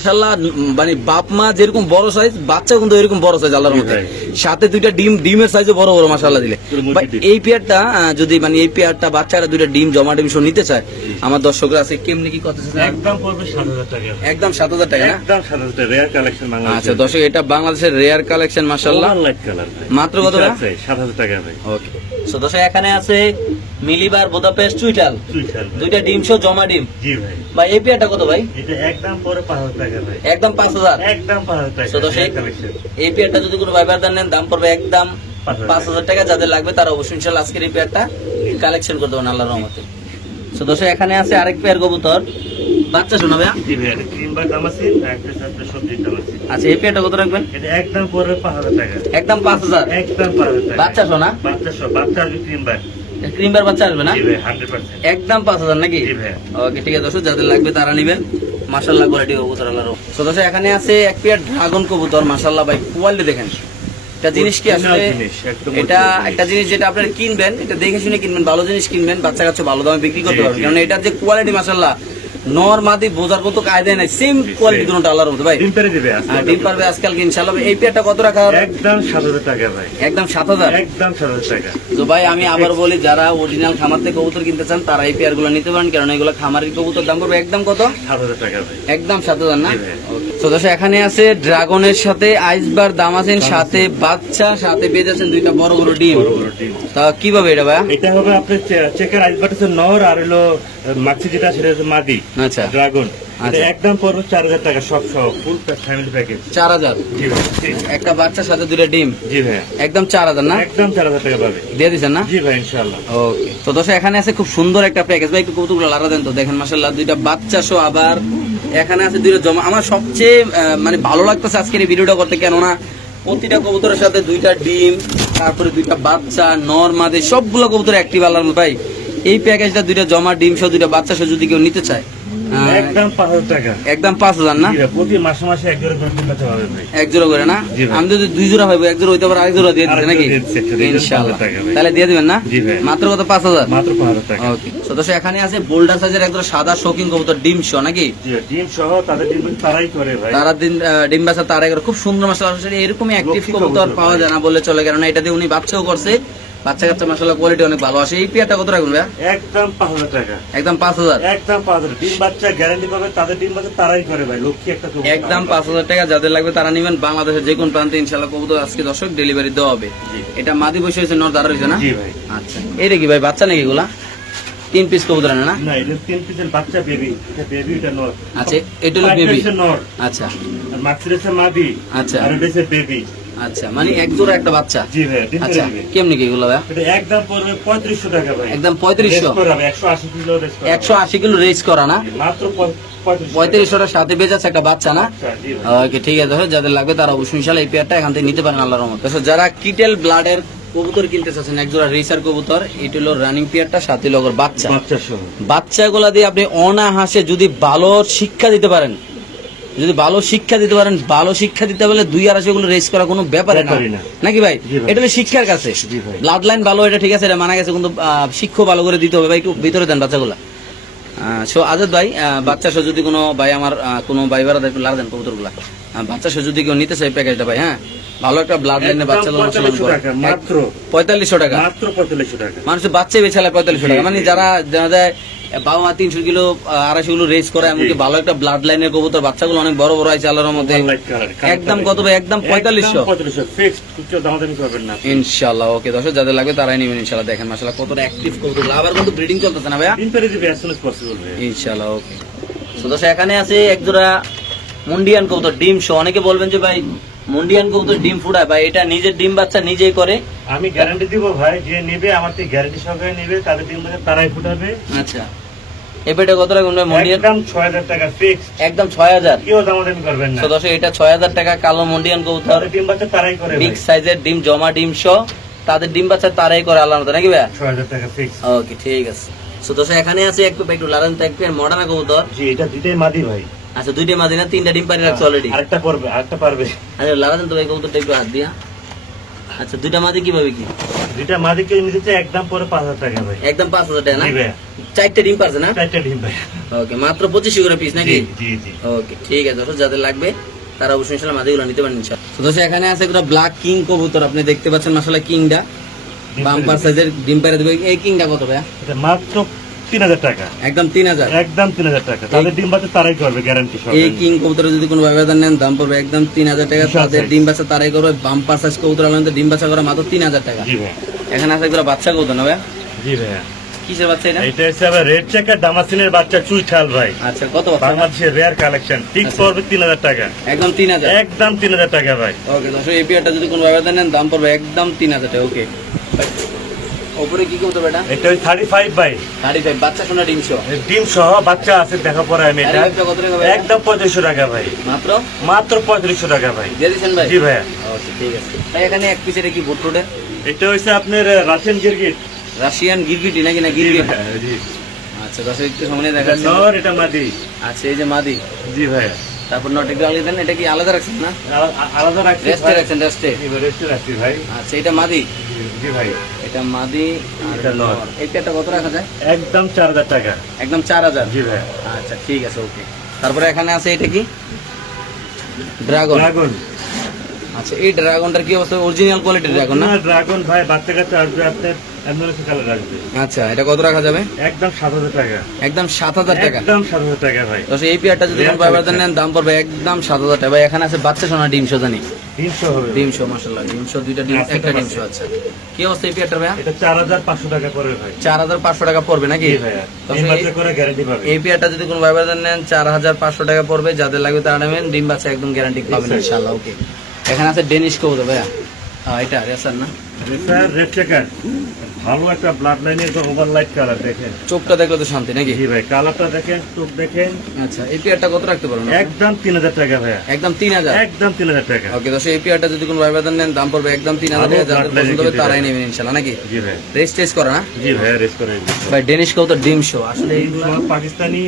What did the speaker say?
মাশাআল্লাহ, মানে বাপ মা যেরকম বড় সাইজ, বাচ্চা কিন্তু এরকম বড় সাইজ আল্লাহর মধ্যে, সাথে দুইটা ডিমের সাইজে বড় বড় মাশাআল্লাহ দিলে। ভাই এই পেয়ারটা যদি মানে এই পেয়ারটা বাচ্চারা দুইটা ডিম জমা ডিম সহ নিতে চায়, আমার দর্শকরা আছে কেমনি কি করতেছে? একদম পড়বে 7,000 টাকা, একদম 7,000 টাকা না? একদম 7,000 টাকা, রেয়ার কালেকশন বাংলাদেশ। আচ্ছা দর্শক, এটা বাংলাদেশের রেয়ার কালেকশন মাশাআল্লাহ, লাইট কালার মাত্র কত টাকা? 7,000 টাকা ভাই। ওকে, সো দর্শক এখানে আছে মিলিবার বুদাপেস্ট চুইটাল, চুইটাল ভাই। দুইটা ডিম সহ জমা ডিম। জি ভাই। ভাই এই পেয়ারটা কত ভাই? এটা একদম পড়ে 5,000 টাকা ভাই, একদম 5,000। একদম 5,000 টাকা। সো দর্শক কালেকশন এই পেয়ারটা যদি কোনো ভাইবার নেন, দাম পড়বে একদম 5,000 টাকা। যাদের লাগবে তারা অবশ্যই ইনশাআল্লাহ আজকের এই পেয়ারটা কালেকশন করতে পারেন আল্লাহর রহমতে। সো দর্শক এখানে আছে আরেক পেয়ার কবুতর, বাচ্চা শোনাবে। জি ভাই, এটা ক্রিম বা দাম আছে, একটা সাথে সবজি দাম আছে। আচ্ছা এই পেয়ারটা কত রাখবেন? এটা একদম পড়বে 5,000 টাকা, একদম 5,000। একদম 5,000 টাকা। বাচ্চা শোনা, বাচ্চা সব, বাচ্চা আর ক্রিম বা। ক্রিমবার বাচ্চা আসবে না? জি ভাই, 100%। একদম 5,000 নাকি? জি ভাই। ওকে ঠিক আছে দর্শক, যাদের লাগবে তারা নেবেন। মাশাআল্লাহ কোয়ালিটি কবুতর আল্লাহর। সো দর্শক এখানে আছে এক পেয়ার ড্রাগন কবুতর, মাশাআল্লাহ ভাই কোয়ালিটি দেখেন। এটা জিনিস কি আসলে, এটা একটা জিনিস যেটা আপনারা কিনবেন, এটা দেখে শুনে কিনবেন, ভালো জিনিস কিনবেন, বাচ্চা কাচ্চা ভালো দামে বিক্রি করতে পারবেন। কারণ এটার যে কোয়ালিটি মাশাআল্লাহ, নর মাদি বোঝার মতো কায়দায় নাই, সেম কোয়ালিটি দুটো আল্লাহর মধ্যে ভাই। ডিম পেরে দিবে আজকে। ডিম পারবে আজকাল ইনশাআল্লাহ। এই পেয়ারটা কত রাখা হবে? একদম 7,000 টাকা ভাই, একদম 7,000। একদম 7,000 টাকা। তো ভাই আমি আবার বলি, যারা অরিজিনাল খামার থেকে কবুতর কিনতে চান তারা এই পেয়ার গুলো নিতে পারেন, কারণ এগুলো খামারের কবুতর দাম পড়বে একদম কত? 7,000 টাকা ভাই, একদম 7,000 না? জি ভাই। তো দর্শক এখানে আছে ড্রাগনের সাথে আইসবার দামাসিন, সাথে বাচ্চা, সাথে পেয়ে যাচ্ছেন দুইটা বড় বড় ডিম। বড় বড় ডিম। তা কিভাবে এটা ভাই? এটা হবে আপনার চেকার আইসবাট আছে নর, আর হলো মাক্সি যেটা সেটা হচ্ছে মাদি। আচ্ছা ড্রাগন এটা আচ্ছা। একদম পড়বে 4,000 টাকা, সব সব ফুল ফ্যামিলি প্যাকেজ। 4,000 জি ভাই, জি। একটা বাচ্চার সাথে দুইটা ডিম, জি ভাই, একদম 4,000 না? একদম 4,000 টাকা পাবে। দিয়ে দিচ্ছেন না? জি ভাই, ইনশাআল্লাহ। ওকে, তো দর্শক এখানে আছে খুব সুন্দর একটা প্যাকেজ ভাই, একটু কবুতরগুলো লারা দেন তো। দেখেন মাশাআল্লাহ দুইটা বাচ্চা সহ, আবার এখানে আছে দুইটা জমা। আমার সবচেয়ে মানে ভালো লাগতেছে আজকের এই ভিডিওটা করতে, কেননা প্রতিটা কবুতরের সাথে দুইটা ডিম, তারপরে দুইটা বাচ্চা, নর মাদি, সবগুলো কবুতর অ্যাক্টিভ আল্লাহর মধ্যে ভাই। এই প্যাকেজটা দুইটা জমা ডিম সহ দুইটা বাচ্চা সহ যদি কেউ নিতে চায়, একদম 5,000 টাকা, একদম 5,000 না? জি ভাই, প্রতি মাসে মাসে এক জোড়া করে কিনতে পাবে ভাই। এক জোড়া করে না? জি ভাই। আমি যদি দুই জোড়া পাইবো, এক জোড়া হইতে পারে, আরেক জোড়া দিয়ে দিতে নাকি? ইনশাআল্লাহ, তাহলে দিয়ে দিবেন না? জি ভাই। মাত্র কত? 5,000 মাত্র 5,000 টাকা। ওকে, তো দর্শক এখানে আছে বোল্ডার সাইজের একদম সাদা শৌখিন কবুতর, ডিম সহ নাকি? জি, ডিম সহ তাদের ডিম তারাই করে ভাই। তারা ডিম বাচ্চা তারা করে, খুব সুন্দর মাশাআল্লাহ। এরকমই অ্যাক্টিভ লক্ষ্মী কবুতর কবুতর পাওয়া যায় না বললে চলে, কারণ এটা দিয়ে উনি বাচ্চাও করছে, বাচ্চা কাচ্চা মাশাআল্লাহ কোয়ালিটি অনেক ভালো আসে। এই পেয়ারটা কত রাখবেন ভাই? একদম 5,000 টাকা, একদম 5,000। একদম 5,000। ডিম বাচ্চা গ্যারান্টি পাবে, তাদের ডিম বাচ্চা তারাই করে ভাই, লক্ষ্মী একটা কবুতর। একদম 5,000 টাকা, যাদের লাগবে তারা নেবেন। বাংলাদেশের যে কোন প্রান্তে ইনশাআল্লাহ কবুতর আজকে দর্শক ডেলিভারি দেওয়া হবে। জি। এটা মাদি বসে হয়েছে, নর দাঁড়া হয়েছে না? জি ভাই। আচ্ছা, এইটা কি ভাই বাচ্চা নাকি এগুলা? 3 পিস কবুতর না? না, এটা 3 পিসের বাচ্চা বেবি, এটা বেবি, এটা নর। আচ্ছা, এটা হলো বেবি। এটা নর, আচ্ছা আর মাক্সির আছে মাদি। আচ্ছা। আর এটা হচ্ছে বেবি। আচ্ছা, মানে এক জোড়া একটা বাচ্চা। জি ভাই, ডিম আচ্ছা, পেরে দিবে। কেমনি কি এগুলো ভাই? এটা একদম পড়বে 3500 টাকা ভাই, একদম 3500? রেস করা হবে, 180 কিলো রেস করা হবে। 180 কিলো রেস করা না? মাত্র 3500 3500 টাকার সাথে বেজাচ্ছে একটা বাচ্চা না? জি ভাই। ওকে ঠিক আছে, যাদের লাগবে তারা অবশ্যই ইনশাআল্লাহ এই পেয়ারটা এখান থেকে নিতে পারেন আল্লাহর রহমতে। তো যারা কিটেল ব্লাডের কবুতর কিনতে চাচ্ছেন, একজোড়া রেসার কবুতর, এটা হলো রানিং পেয়ারটা, সাথে লগর বাচ্চা। বাচ্চা সহ বাচ্চাগুলা দিয়ে আপনি অনাহাসে যদি ভালো শিক্ষা দিতে পারেন, যদি ভালো শিক্ষা দিতে পারেন, ভালো শিক্ষা দিতে পারলে 2-2.5 গুলো রেস করা কোনো ব্যাপারে না, নাকি ভাই? জি ভাই। এটা হলো শিক্ষার কাছে। জি ভাই। ব্লাড লাইন ভালো, এটা ঠিক আছে, এটা মানা গেছে, কিন্তু শিক্ষা ভালো করে দিতে হবে ভাই। একটু ভিতরে দেন বাচ্চাগুলা। সো আজাদ ভাই, বাচ্চা সহ যদি কোনো ভাই আমার কোনো ভাই ভাড়া একটু লাড়া দেন কবুতরগুলা। বাচ্চা সহ যদি কেউ নিতে চাই প্যাকেজটা ভাই, হ্যাঁ, ভালো একটা ব্লাড লাইনে বাচ্চা একদম 4500 টাকা, মাত্র 4500 টাকা। মাত্র 4500 টাকা। মানুষের বাচ্চা বেচালে 4500 টাকা, মানে যারা জানা যায় বাবা মা 300 কিলো 250 কিলো রেস করে, এমনকি ভালো একটা ব্লাড লাইনের কবুতর, বাচ্চাগুলো অনেক বড় বড় আছে আল্লাহর মধ্যে। একদম কত ভাই? একদম 4500। 4500 ফিক্সড, কিছু দামাদামি করবেন না ইনশাআল্লাহ। ওকে দর্শক, যাদের লাগবে তারাই নেবেন ইনশাআল্লাহ। দেখেন মাশাআল্লাহ কতটা অ্যাক্টিভ কবুতর, আবার কিন্তু ব্রিডিং চলতেছে না ভাইয়া? ডিম পেরে দিবে as soon as possible ভাই। ইনশাআল্লাহ। ওকে, তো দর্শক এখানে আছে একজোড়া মুন্ডিয়ান কবুতর, ডিম সহ। অনেকে বলবেন যে ভাই মুন্ডিয়ান কবুতর ডিম ফুটায়, ভাই এটা নিজের ডিম বাচ্চা নিজেই করে। আমি গ্যারান্টি দিব ভাই, যে নেবে আমার থেকে গ্যারান্টি সহকারে নেবে, তাদের ডিম বাচ্চা তারাই ফুটাবে। আচ্ছা, এই পেটে কত রাখবেন ভাই মুন্ডিয়ান? একদম 6000 টাকা ফিক্সড, একদম 6000। কেউ দামাদামি করবেন না। তো দর্শক এটা 6000 টাকা কালো মুন্ডিয়ান কবুতর, তাদের ডিম বাচ্চা তারাই করে বিগ ভাই। সাইজের ডিম, জমা ডিম সহ, তাদের ডিম বাচ্চা তারাই করে আল্লাহর মতো, নাকি ভাই? 6000 টাকা ফিক্সড। ওকে ঠিক আছে। তো দর্শক এখানে আছে একটু লারান তো একটু মডার্ন কবুতর। জি, এটা দুইটাই মাদি ভাই। আচ্ছা, দুইটা মাদিনা, 3টা ডিম পারি রাখছে অলরেডি। আরেকটা পড়বে, আরেকটা পারবে। আচ্ছা, লারান তো ভাই কবুতরটা একটু হাত দিয়া। আচ্ছা, দুইটা মাদি কিভাবে কি? দুইটা মাদিকে নিতেছে একদম পরে 5,000 টাকা ভাই। একদম 5,000 টাকা না? জি ভাইয়া। 4টা ডিম পারছে না? 4টা ডিম ভাই। ওকে, মাত্র 25 করে পিস নাকি? জি জি। ওকে, ঠিক আছে দর্শক, যাদের লাগবে তারা অবশ্যই ইনশাআল্লাহ মাদিগুলো নিতে পারেন ইনশাআল্লাহ। তো দর্শক এখানে আছে একটা ব্ল্যাক কিং কবুতর, আপনি দেখতে পাচ্ছেন মাশাআল্লাহ কিংটা বাম্পার সাইজের ডিম পারে দেবে। এই কিংটা কত ভাইয়া? এটা মাত্র 3,000 টাকা। একদম 3,000। একদম 3,000 টাকা। তাদের ডিম বাচ্চা তারাই করবে গ্যারান্টি সহ। এই কিং কবুতর যদি কোনো ব্যবধান নেন দাম পড়বে একদম 3,000 টাকা। বিশাল তাদের size। ডিম বাচ্চা তারাই করবে। বাম্পার সাইজ কবুতর আলাদা ডিম বাচ্চা করে মাত্র 3,000 টাকা। জি ভাই। এখানে আছে একটা বাচ্চা কবুতর না ভাইয়া? জি ভাইয়া। কিসের বাচ্চা এটা? এটা হচ্ছে আবার রেড চেকার দামাসিনের বাচ্চা চুইঠাল ভাই। আচ্ছা, কত বাচ্চা? বাংলাদেশের রেয়ার কালেকশন। ফিক্স আচ্ছা। পড়বে 3,000 টাকা। একদম 3,000। একদম 3,000 টাকা ভাই। ওকে দর্শক, এই পেয়ারটা যদি কোনো ব্যবধান নেন দাম পড়বে একদম 3,000 টাকা। ওকে, উপরে কি কবুতর এটা? এটা ওই 35 ভাই। 35 বাচ্চা সোনা ডিম সহ। ডিম সহ বাচ্চা আছে, দেখা পরে আমি এটা 35টা কত টাকা ভাইয়া? একদম 3500 টাকা ভাই। মাত্র মাত্র 3500 টাকা ভাই। দিয়ে দিচ্ছেন ভাই? জি ভাইয়া। ওকে, ঠিক আছে ভাই। এখানে এক পিসের কি বুট রোডে? এটা হচ্ছে আপনার রাশিয়ান গিরগিট। রাশিয়ান গিরগিটি নাকি না জি গিরগিট? ভাইয়া, জি। আচ্ছা দর্শক, একটু সামনে এটা দেখাচ্ছি। নর, এটা মাদি। আচ্ছা, এই যে মাদি। জি ভাইয়া। তারপর নট একটু আলাদা দেন। এটা কি আলাদা রাখছেন না? আলাদা রাখছি রেস্টে ভাই। রাখছেন, রেস্টে। জি ভাই, রেস্টে রাখছি ভাই। আচ্ছা, এটা মাদি। জি ভাই। এটা মাদি আর এটা নর। এই পেয়ারটা কত রাখা যায়? একদম 4,000 টাকা। একদম 4,000। জি ভাই। আচ্ছা, ঠিক আছে, ওকে। তারপরে এখানে আছে এটা কি? ড্রাগন। ড্রাগন। আচ্ছা, এই ড্রাগনটার কি অবস্থা? অরিজিনাল কোয়ালিটির ড্রাগন না? ড্রাগন ভাই, বাচ্চা কাচ্চা আসবে আপনার অ্যাম্বুলেন্সে কালার আসবে। আচ্ছা, এটা কত রাখা যাবে? একদম 7,000 টাকা। একদম 7,000 টাকা। একদম 7,000 টাকা ভাই। তো এই পেয়ারটা যদি কোনো ব্যবধান নেন দাম পড়বে একদম 7,000 টাকা। ভাই এখানে আছে বাচ্চা সোনা ডিমশো জানি। 300 হবে। ডিমশো, মাশাআল্লাহ, ডিমশো দুইটা ডিম, আচ্ছা, একটা আচ্ছা। ডিমশো। আচ্ছা, কি অবস্থা এই পেয়ারটা ভাইয়া? এটা 4,500 টাকা পড়বে ভাই। 4,500 টাকা পড়বে নাকি? জি ভাইয়া। তো ডিম বাচ্চা করে গ্যারান্টি পাবে। এই পেয়ারটা যদি কোনো ব্যবধান নেন 4,500 টাকা পড়বে। যাদের লাগবে তারা নেবেন। ডিম বাচ্চা একদম গ্যারান্টি পাবেন স্যার। ইনশাআল্লাহ। ওকে, এখানে আছে ডেনিশ কবুতর ভাইয়া। এটা রেসার না? Sir, red checker. ভালো একটা ব্লাড লাইনের ওভার লাইট কালার দেখেন। চোখটা দেখলে তো শান্তি নাকি? জি ভাই, কালারটা দেখেন, চোখ দেখেন। আচ্ছা, এই পেয়ারটা কত রাখতে পারবেন? একদম 3,000 টাকা ভাইয়া। একদম 3,000। একদম 3,000 টাকা। ওকে দর্শক, এই পেয়ারটা যদি কোনো ব্যবধান নেন দাম পড়বে একদম 3,000 টাকা। যাদের পছন্দ হবে তারাই নেবেন ইনশাআল্লাহ নাকি? জি ভাই। রেস্ট টেস্ট করে না জি ভাইয়া, রেস করে। ভাই? ডেনিশ কবুতর ডিম শো আসলে এই সব পাকিস্তানি